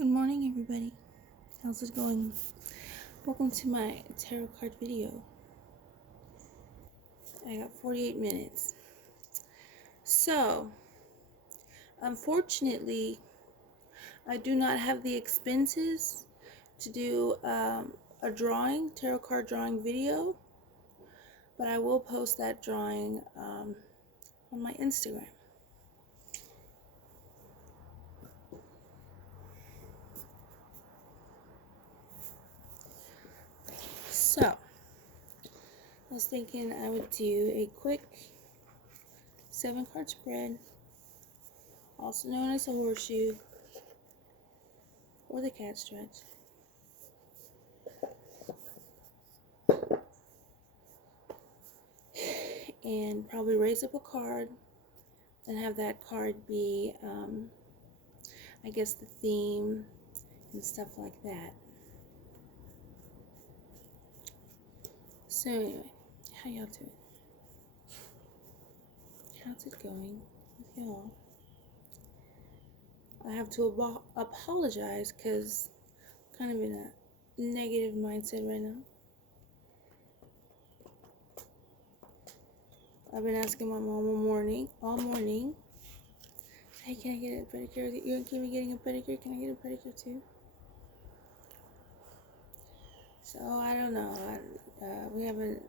Good morning, everybody. How's it going? Welcome to my tarot card video. I got 48 minutes. So, unfortunately, I do not have the expenses to do a tarot card drawing video, but I will post that drawing on my Instagram. So, I was thinking I would do a quick 7-card spread, also known as a horseshoe or the cat stretch. And probably raise up a card and have that card be, I guess, the theme and stuff like that. So anyway, how y'all doing? How's it going with y'all? I have to apologize because I'm kind of in a negative mindset right now. I've been asking my mom all morning, hey, can I get a pedicure? You and Kimmy getting a pedicure? Can I get a pedicure too? So I don't know. We haven't.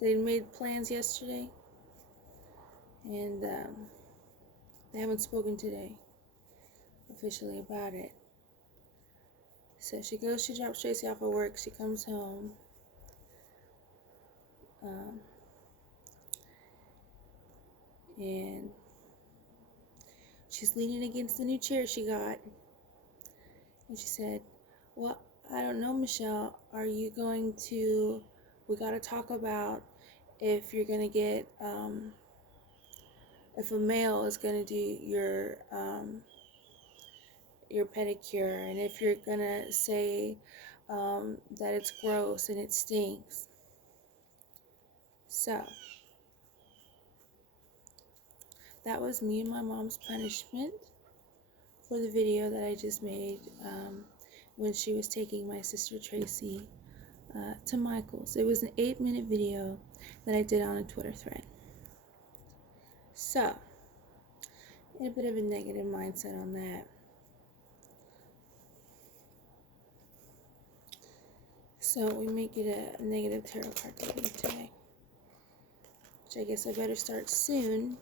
They made plans yesterday, and they haven't spoken today officially about it. So she drops Tracy off at work. She comes home. And she's leaning against the new chair she got. And she said, well, I don't know, Michelle, we got to talk about if you're going to get, if a male is going to do your pedicure, and if you're going to say that it's gross and it stinks. So, that was me and my mom's punishment for the video that I just made when she was taking my sister Tracy to Michael's. It was an 8-minute video that I did on a Twitter thread. So, a bit of a negative mindset on that. So we make it a negative tarot card reading today, which I guess I better start soon,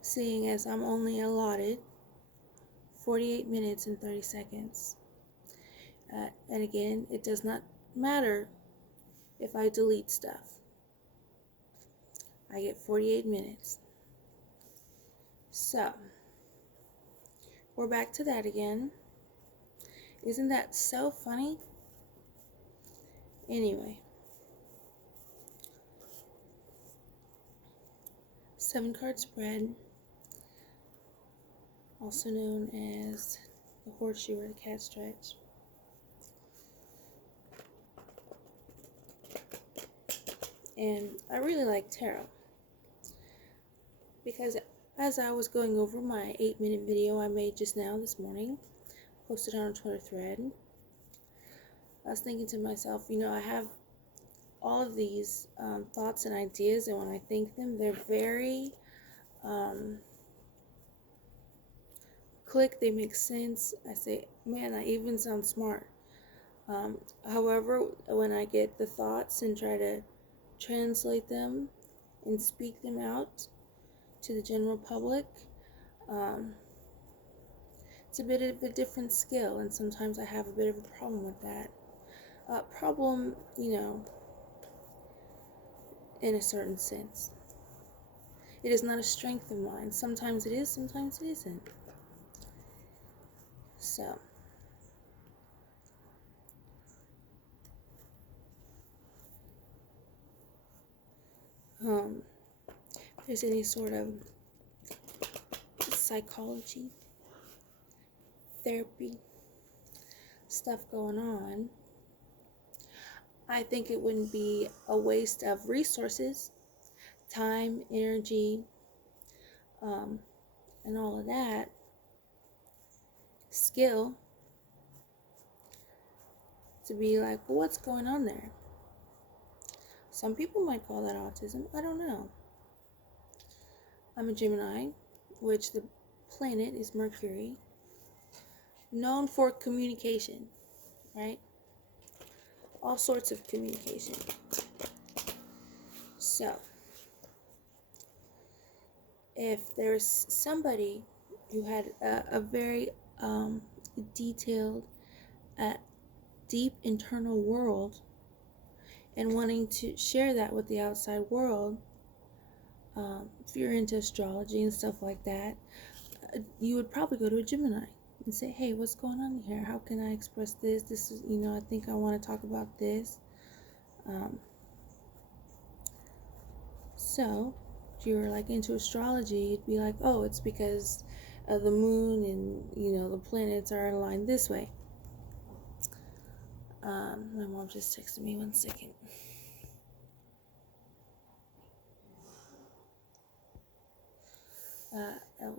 seeing as I'm only allotted 48 minutes and 30 seconds. And again, it does not matter if I delete stuff. I get 48 minutes. So, we're back to that again. Isn't that so funny? Anyway. 7-card spread, also known as the horseshoe or the cat stretch. And I really like tarot because as I was going over my 8-minute video I made just now this morning, posted on a Twitter thread, I was thinking to myself, I have all of these thoughts and ideas, and when I think them, they're very click, they make sense. I say, man, I even sound smart. However, when I get the thoughts and try to translate them and speak them out to the general public, it's a bit of a different skill, and sometimes I have a bit of a problem with that. Problem, in a certain sense. It is not a strength of mine. Sometimes it is, sometimes it isn't. So, if there's any sort of psychology, therapy stuff going on, I think it wouldn't be a waste of resources, time, energy, and all of that, skill, to be like, well, what's going on there? Some people might call that autism. I don't know. I'm a Gemini, which the planet is Mercury, known for communication, right? All sorts of communication. So, if there's somebody who had a very detailed, deep internal world and wanting to share that with the outside world, if you're into astrology and stuff like that, you would probably go to a Gemini and say, hey, what's going on here? How can I express this? This is, I think I want to talk about this. So, if you were like into astrology, you'd be like, oh, it's because of the moon and, the planets are aligned this way. My mom just texted me 1 second.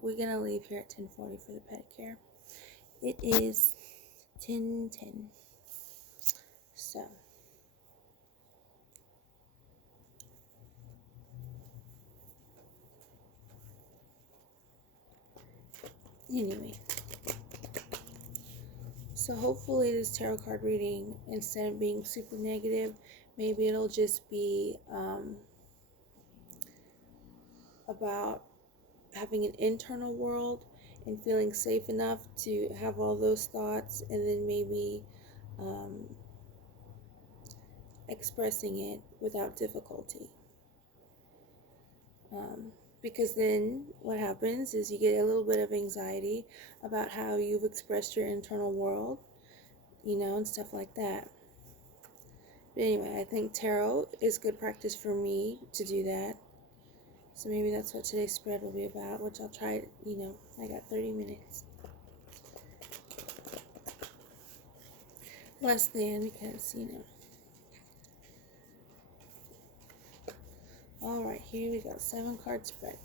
We're gonna leave here at 10:40 for the pedicure. It is 10:10. So, anyway. So hopefully this tarot card reading, instead of being super negative, maybe it'll just be about having an internal world and feeling safe enough to have all those thoughts, and then maybe expressing it without difficulty. Because then what happens is you get a little bit of anxiety about how you've expressed your internal world, and stuff like that. But anyway, I think tarot is good practice for me to do that. So maybe that's what today's spread will be about, which I'll try, I got 30 minutes. Less than, because, Alright, here we go. 7 card spread.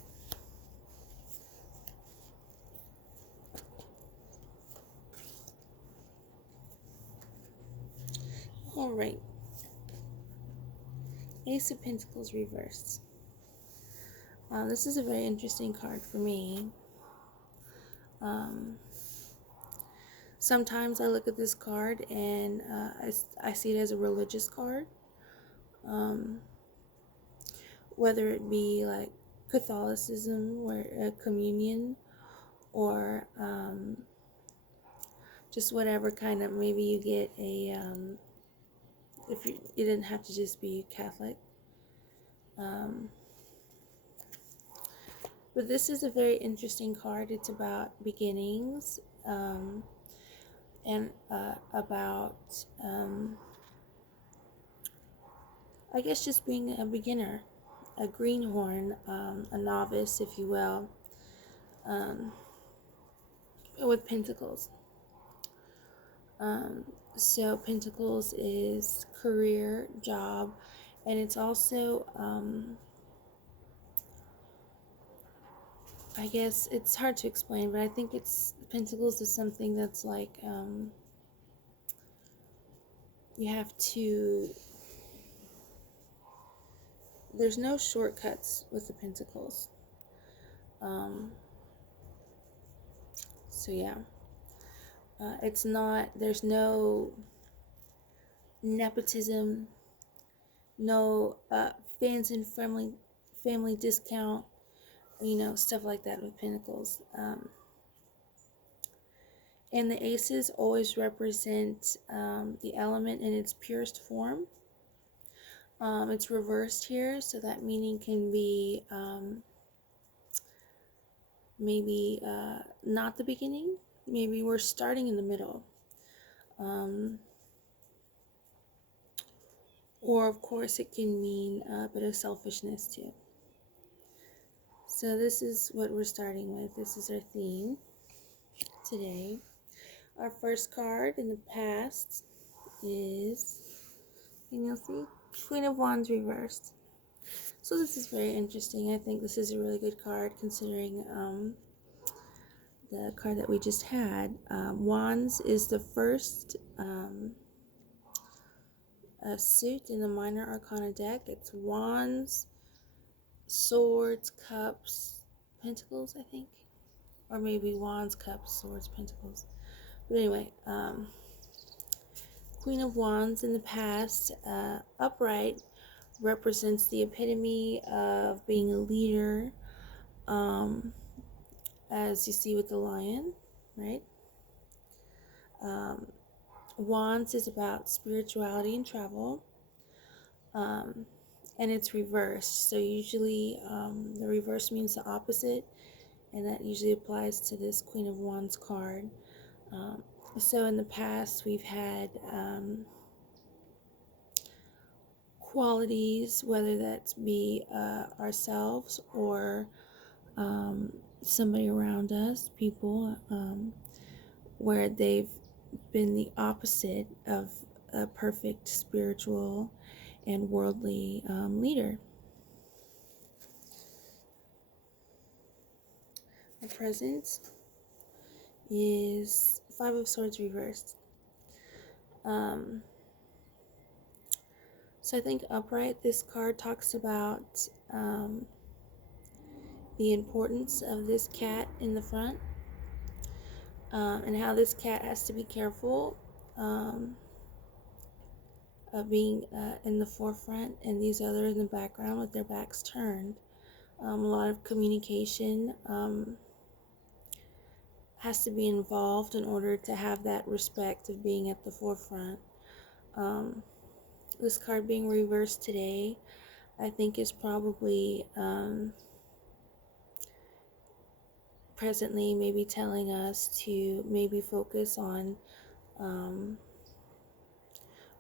Alright. Ace of Pentacles reversed. This is a very interesting card for me. Sometimes I look at this card and I see it as a religious card. Whether it be like Catholicism or a communion, or just whatever kind of, maybe you get a, if you didn't have to just be Catholic. But this is a very interesting card. It's about beginnings, and about, I guess, just being a beginner, a greenhorn, a novice, if you will, with Pentacles. So Pentacles is career, job, and it's also, I guess it's hard to explain, but I think Pentacles is something that's like, you have to, there's no shortcuts with the Pentacles. So yeah, it's not, there's no nepotism, no fans and family discount, stuff like that with Pentacles. And the aces always represent the element in its purest form. It's reversed here, so that meaning can be maybe not the beginning. Maybe we're starting in the middle. Or, of course, it can mean a bit of selfishness, too. So this is what we're starting with. This is our theme today. Our first card in the past is, and you'll see, Queen of Wands reversed. So this is very interesting. I think this is a really good card, considering the card that we just had. Wands is the first suit in the Minor Arcana deck. It's Wands, Swords, Cups, Pentacles, I think. Or maybe Wands, Cups, Swords, Pentacles. But anyway, Queen of Wands in the past, upright, represents the epitome of being a leader, as you see with the lion, right? Wands is about spirituality and travel, and it's reversed. So usually the reverse means the opposite, and that usually applies to this Queen of Wands card. So in the past, we've had qualities, whether that be ourselves or somebody around us, people, where they've been the opposite of a perfect spiritual and worldly leader. The present is Five of Swords reversed. So I think upright, this card talks about the importance of this cat in the front, and how this cat has to be careful of being in the forefront, and these others in the background with their backs turned. A lot of communication has to be involved in order to have that respect of being at the forefront. This card being reversed today, I think, is probably presently maybe telling us to maybe focus on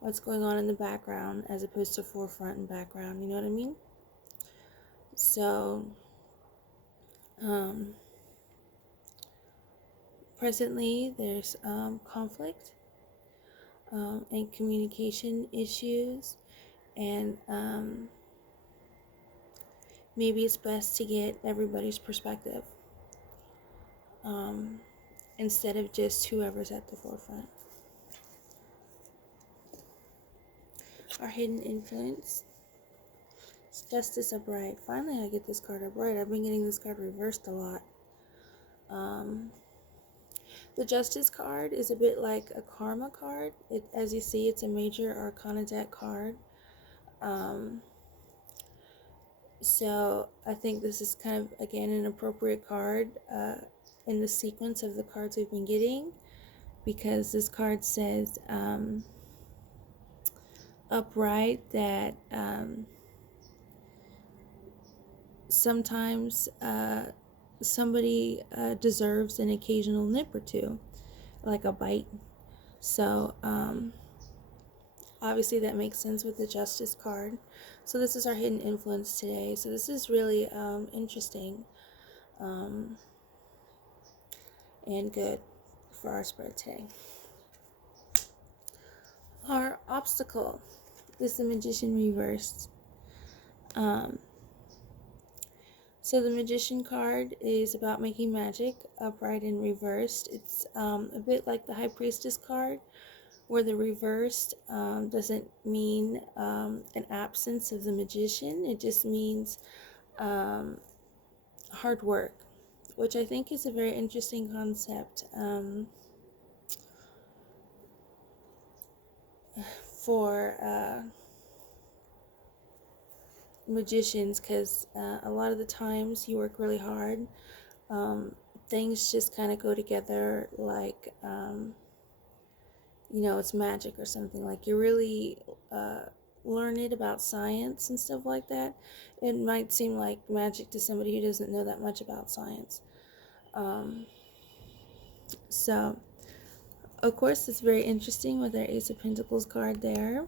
what's going on in the background as opposed to forefront and background. You know what I mean? So presently there's conflict and communication issues, and maybe it's best to get everybody's perspective instead of just whoever's at the forefront. Our hidden influence. It's Justice upright. Finally, I get this card upright. I've been getting this card reversed a lot. The Justice card is a bit like a Karma card. As you see, it's a major Arcana deck card. So I think this is kind of, again, an appropriate card in the sequence of the cards we've been getting, because this card says upright that sometimes somebody deserves an occasional nip or two, like a bite. So obviously that makes sense with the Justice card. So this is our hidden influence today. So this is really interesting and good for our spread today. Our obstacle is the Magician reversed. So the Magician card is about making magic, upright and reversed. It's a bit like the High Priestess card, where the reversed doesn't mean an absence of the magician. It just means hard work, which I think is a very interesting concept for magicians, because a lot of the times you work really hard. Things just kind of go together like it's magic or something. Like you really learn it about science and stuff like that. It might seem like magic to somebody who doesn't know that much about science. So of course it's very interesting with our Ace of Pentacles card there.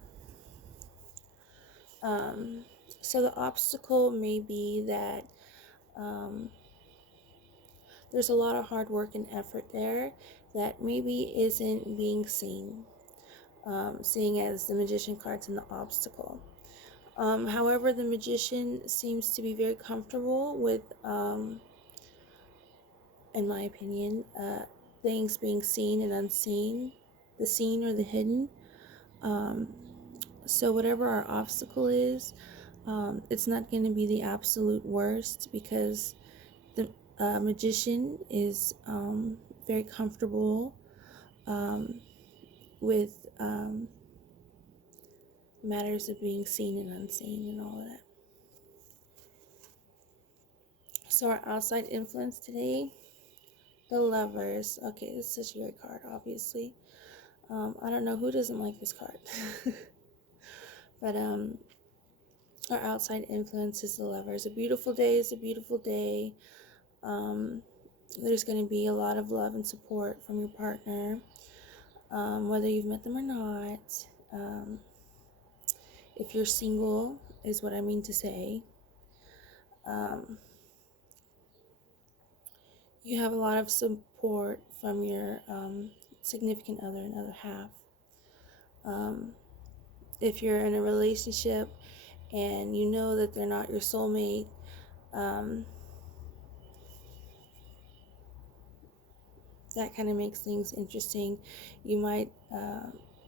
So the obstacle may be that there's a lot of hard work and effort there that maybe isn't being seen, seeing as the Magician card's in the obstacle. However, the Magician seems to be very comfortable with, in my opinion, things being seen and unseen, the seen or the hidden. So whatever our obstacle is, it's not going to be the absolute worst, because the magician is very comfortable with matters of being seen and unseen and all of that. So our outside influence today, the Lovers. Okay, this is such a great card, obviously. I don't know who doesn't like this card. But our outside influence is the Lovers. A beautiful day is a beautiful day. There's going to be a lot of love and support from your partner, whether you've met them or not. If you're single, is what I mean to say. You have a lot of support from your significant other and other half. If you're in a relationship and you know that they're not your soulmate, that kind of makes things interesting. You might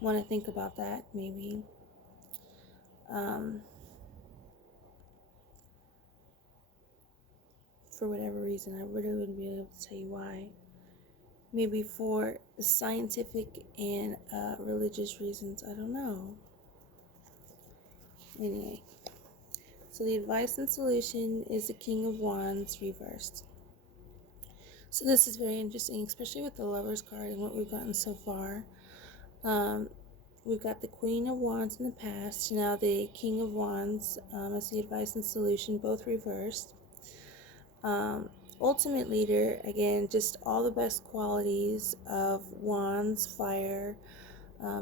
want to think about that, maybe. For whatever reason, I really wouldn't be able to tell you why. Maybe for scientific and religious reasons, I don't know. Anyway, so the advice and solution is the King of Wands reversed. So this is very interesting, especially with the Lovers card and what we've gotten so far. We've got the Queen of Wands in the past, now the King of Wands as the advice and solution, both reversed. Ultimate leader, again, just all the best qualities of Wands, fire,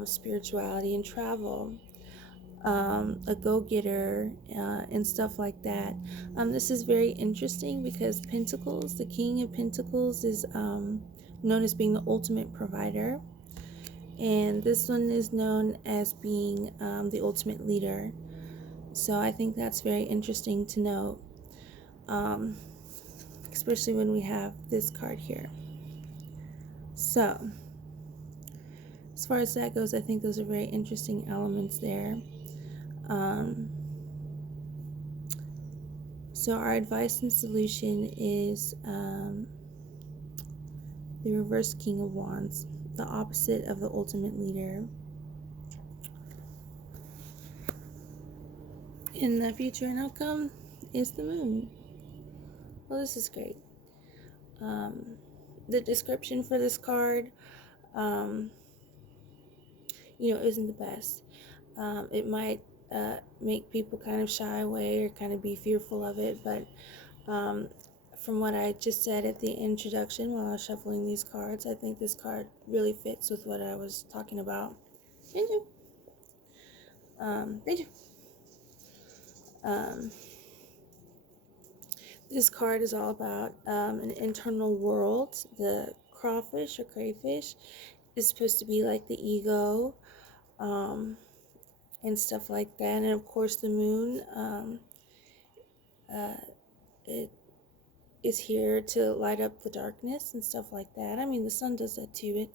spirituality, and travel. A go-getter and stuff like that. This is very interesting because Pentacles, the King of Pentacles, is known as being the ultimate provider, and this one is known as being the ultimate leader. So I think that's very interesting to note, especially when we have this card here. So as far as that goes, I think those are very interesting elements there. So our advice and solution is the reverse King of Wands, the opposite of the ultimate leader. And the future and outcome is the Moon. Well, this is great. The description for this card, isn't the best. It might make people kind of shy away or kind of be fearful of it, but from what I just said at the introduction while I was shuffling these cards, I think this card really fits with what I was talking about. Thank you. This card is all about an internal world. The crawfish or crayfish is supposed to be like the ego, and stuff like that. And of course the moon, it is here to light up the darkness and stuff like that. I mean, the sun does that too.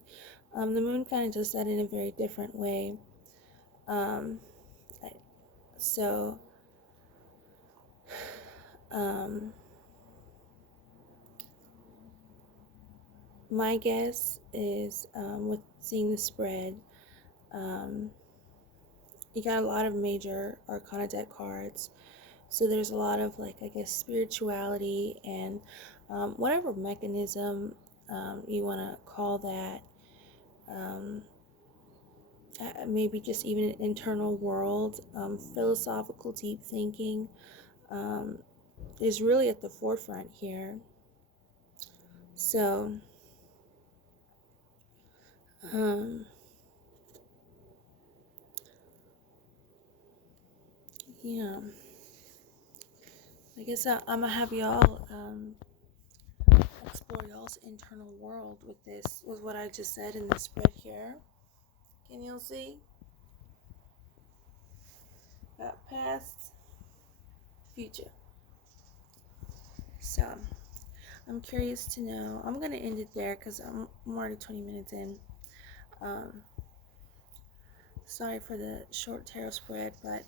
The moon kind of does that in a very different way. So my guess is, with seeing the spread, you got a lot of major Arcana deck cards. So there's a lot of, like, I guess, spirituality and whatever mechanism you want to call that. Maybe just even an internal world, philosophical deep thinking is really at the forefront here. So yeah, I guess I'm gonna have y'all explore y'all's internal world with this, with what I just said in the spread here. Can you see? Got past, future. So I'm curious to know. I'm gonna end it there because I'm already 20 minutes in. Sorry for the short tarot spread, but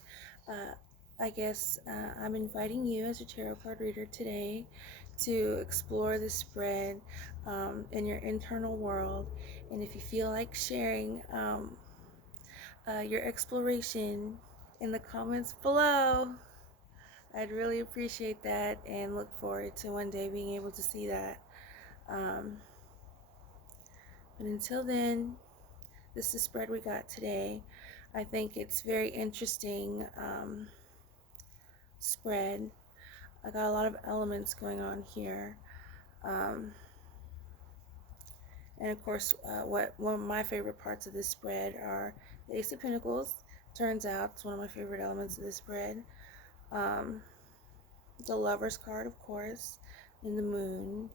I guess I'm inviting you as a tarot card reader today to explore the spread in your internal world. And if you feel like sharing your exploration in the comments below, I'd really appreciate that and look forward to one day being able to see that. But until then, this is the spread we got today. I think it's very interesting spread. I got a lot of elements going on here. And of course, one of my favorite parts of this spread are the Ace of Pentacles. Turns out it's one of my favorite elements of this spread. The Lover's card, of course, and the Moon.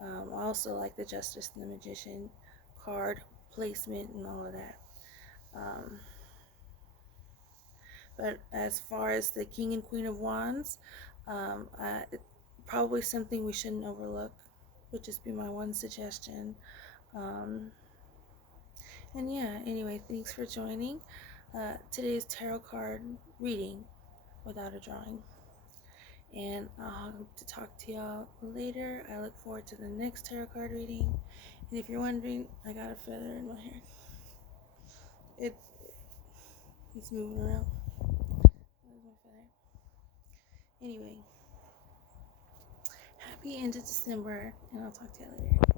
I also like the Justice and the Magician card placement and all of that. But as far as the King and Queen of Wands, it's probably something we shouldn't overlook. Would just be my one suggestion. And yeah, anyway, thanks for joining today's tarot card reading without a drawing. And I'll hope to talk to y'all later. I look forward to the next tarot card reading. And if you're wondering, I got a feather in my hair. It's moving around. There's my feather. Anyway, happy end of December, and I'll talk to you later.